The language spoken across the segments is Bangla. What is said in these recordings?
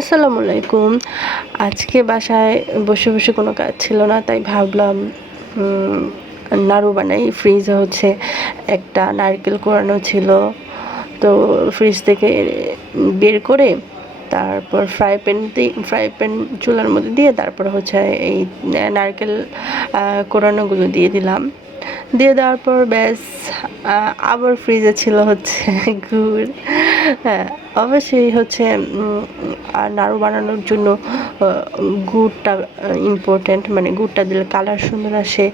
আসসালামু আলাইকুম। আজকে বাসায় বসে বসে কোনো কাজ ছিল না, তাই ভাবলাম নাড়ু বানাই। ফ্রিজে হচ্ছে একটা নারকেল কোরানো ছিল, তো ফ্রিজ থেকে বের করে তারপর ফ্রাই প্যান চুলার মধ্যে দিয়ে তারপর হচ্ছে এই নারকেল কোরানোগুলো দিয়ে দিলাম। দিয়ে দেওয়ার পর ব্যাস, আবার ফ্রিজে ছিল হচ্ছে গুড়। হ্যাঁ, অবশ্যই হচ্ছে আর নাড়ু বানানোর জন্য গুড়টা ইম্পর্ট্যান্ট। মানে গুড়টা দিলে কালার সুন্দর আসে,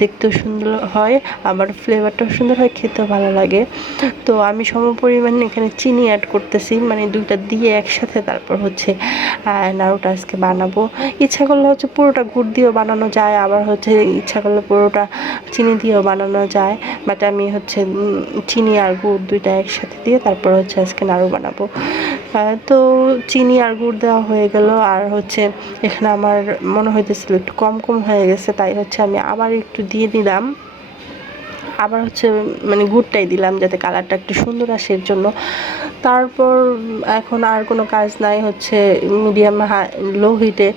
দেখতেও সুন্দর হয়, আবার ফ্লেভারটাও সুন্দর হয়, খেতেও ভালো লাগে। তো আমি সমপরিমাণে এখানে চিনি অ্যাড করতেছি, মানে দুইটা দিয়ে একসাথে তারপর হচ্ছে নাড়ুটা আজকে বানাবো। ইচ্ছা করলে হচ্ছে পুরোটা গুড় দিয়েও বানানো যায়, আবার হচ্ছে ইচ্ছা করলে পুরোটা চিনি দিয়েও বানানো যায়। বাট আমি হচ্ছে চিনি আর গুড় দুইটা একসাথে দিয়ে তারপর হচ্ছে আজকে নাড়ু বানাবো। তো চিনি আর গুড় দেওয়া হয়ে গেল, আর হচ্ছে এখানে আমার মনে হইতেছিল একটু কম কম হয়ে গেছে, তাই হচ্ছে আমি আবার একটু দিয়ে দিলাম। আবার হচ্ছে মানে গুড়টাই দিলাম যাতে কালারটা একটু সুন্দর আসে এর জন্য। তারপর এখন আর কোনো কাজ নাই, হচ্ছে মিডিয়াম লো হিটে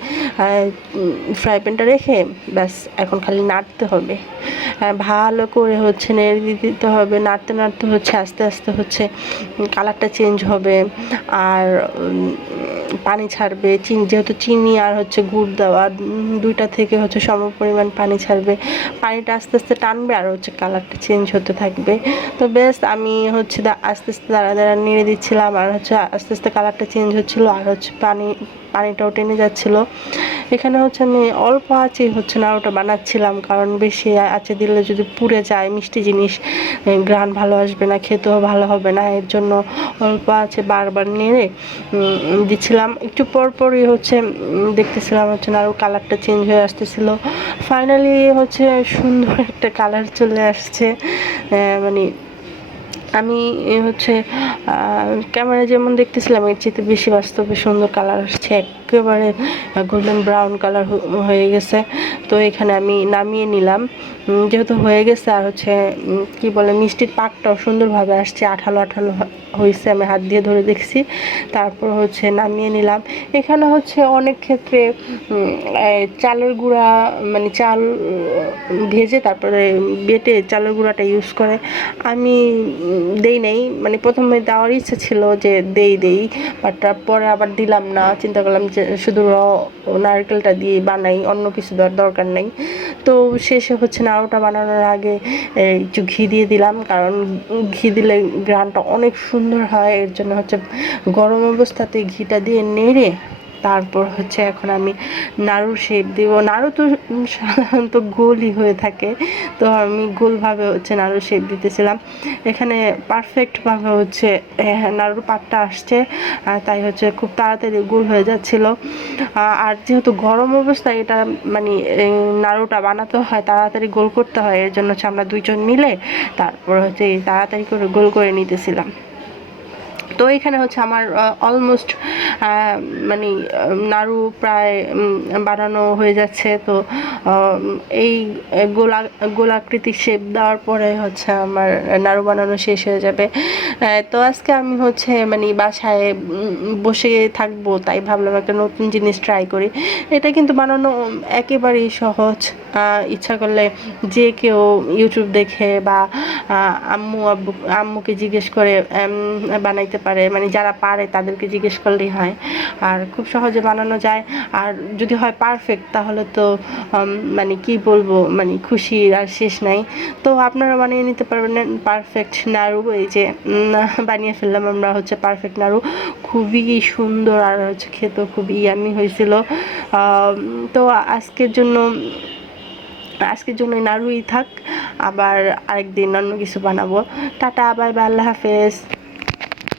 ফ্রাই প্যানটা রেখে ব্যাস এখন খালি নাড়তে হবে। ভালো করে হচ্ছে নেড়ে দিতে হবে, নাড়তে নাড়তে হচ্ছে আস্তে আস্তে হচ্ছে কালারটা চেঞ্জ হবে আর পানি ছাড়বে। যেহেতু চিনি আর হচ্ছে গুড় দেওয়া, দুইটা থেকে হচ্ছে সম পরিমাণ পানি ছাড়বে, পানিটা আস্তে আস্তে টানবে আর হচ্ছে কালারটা চেঞ্জ হতে থাকবে। তো বেশ আমি হচ্ছে আস্তে আস্তে দাঁড়া দাঁড়া নেড়ে দিচ্ছিলাম, আর হচ্ছে আস্তে আস্তে কালারটা চেঞ্জ হচ্ছিলো, আর হচ্ছে পানিটাও টেনে যাচ্ছিলো। এখানে হচ্ছে আমি অল্প আঁচে হচ্ছে নাড়ুটা বানাচ্ছিলাম, কারণ বেশি আঁচে দিলে যদি পুড়ে যায় মিষ্টি জিনিস ঘ্রাণ ভালো আসবে না, খেতেও ভালো হবে না। এর জন্য অল্প আঁচে বারবার নেড়ে দিচ্ছিলাম। একটু পরপরই হচ্ছে দেখতেছিলাম হচ্ছে নাড়ু কালারটা চেঞ্জ হয়ে আসতেছিল। ফাইনালি হচ্ছে সুন্দর একটা কালার চলে আসছে। মানে আমি হচ্ছে ক্যামেরায় যেমন দেখতেছিলাম এর চেয়ে বেশি বাস্তবে সুন্দর কালার আসছে, একেবারে গোল্ডেন ব্রাউন কালার হয়ে গেছে। তো এখানে আমি নামিয়ে নিলাম, যেহেতু হয়ে গেছে। আর হচ্ছে কি বলে, মিষ্টির পাকটাও সুন্দরভাবে আসছে, আঠালো আঠালো হয়েছে, আমি হাত দিয়ে ধরে দেখছি। তারপর হচ্ছে নামিয়ে নিলাম। এখানে হচ্ছে অনেক ক্ষেত্রে চালের গুঁড়া, মানে চাল ভেজে তারপরে বেটে চালের গুঁড়াটা ইউজ করে। আমি দেই নাই, মানে প্রথমে দেওয়ার ইচ্ছা ছিল যে দেই, বাট পরে আবার দিলাম না। চিন্তা করলাম যে শুধু নারকেলটা দিয়ে বানাই, অন্য কিছু দেওয়ার দরকার নেই। তো শেষে হচ্ছে নাড়ুটা বানানোর আগে একটু ঘি দিয়ে দিলাম, কারণ ঘি দিলে ঘ্রাণটা অনেক সুন্দর হয়। এর জন্য হচ্ছে গরম অবস্থাতে ঘিটা দিয়ে নেড়ে তারপর হচ্ছে এখন আমি নাড়ুর শেপ দেব। নাড়ু তো সাধারণত গোলই হয়ে থাকে, তো আমি গোলভাবে হচ্ছে নাড়ুর শেপ দিতেছিলাম। এখানে পারফেক্টভাবে হচ্ছে নাড়ুর পাকটা আসছে, তাই হচ্ছে খুব তাড়াতাড়ি গোল হয়ে যাচ্ছিল। আর যেহেতু গরম অবস্থায় এটা মানে নাড়ুটা বানাতে হয়, তাড়াতাড়ি গোল করতে হয়, এর জন্য হচ্ছে আমরা দুইজন মিলে তারপর হচ্ছে তাড়াতাড়ি করে গোল করে নিতেছিলাম। তো এখানে হচ্ছে আমার অলমোস্ট মানে নাড়ু প্রায় বানানো হয়ে যাচ্ছে। তো এই গোলাকৃতির শেপ দেওয়ার পরে হচ্ছে আমার নাড়ু বানানো শেষ হয়ে যাবে। তো আজকে আমি হচ্ছে মানে বাসায় বসে থাকবো, তাই ভাবলাম একটা নতুন জিনিস ট্রাই করি। এটা কিন্তু বানানো একেবারেই সহজ। ইচ্ছা করলে যে কেউ ইউটিউব দেখে বা আম্মুকে জিজ্ঞেস করে বানাইতে পারে, মানে যারা পারে তাদেরকে জিজ্ঞেস করলেই হয়, আর খুব সহজে বানানো যায়। আর যদি হয় পারফেক্ট তাহলে তো মানে কি বলবো, মানে খুশির আর শেষ নাই। তো আপনারা বানিয়ে নিতে পারবেন পারফেক্ট নাড়ু। এই যে বানিয়ে ফেললাম আমরা হচ্ছে পারফেক্ট নাড়ু, খুবই সুন্দর আর হচ্ছে খেতেও খুবই ইয়ামি হয়েছিল। তো আজকের জন্য নাড়ুই থাক, আবার আরেকদিন অন্য কিছু বানাবো। টাটা, বাই বাই, আল্লাহ হাফেজ।